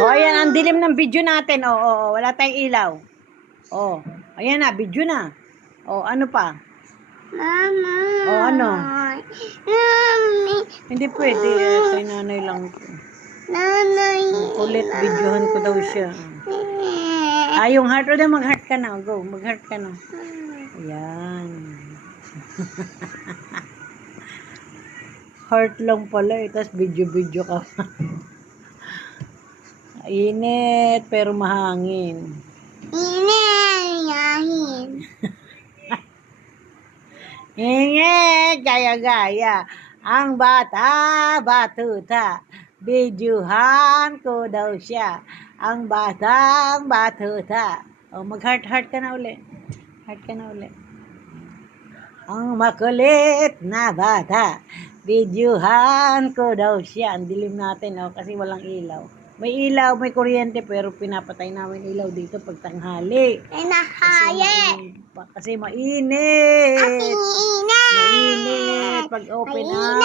O, ayan, ang dilim ng video natin. O, wala tayong ilaw. O, ayan na, video na. O, ano pa? Mama. O, ano? Mami. Hindi pwede. Kay nanay lang. Nanay. Kulit, videohan ko daw siya. Yung heart. O, mag-heart ka na. Go, mag-heart ka na. Ayan. Heart lang pala. Tapos video-video ka pa. Init, pero mahangin. Init. Init, gaya-gaya. Ang bata, batuta. Bidyuhan ko daw siya. Ang batang batuta. O, mag-heart-heart ka na uli. Heart ka na uli. Ang makulit na bata. Bidyuhan ko daw siya. Ang dilim natin, kasi walang ilaw. May ilaw, may kuryente, pero pinapatay namin ilaw dito pag tanghali. Kasi mainit. Mainit. Pag open up.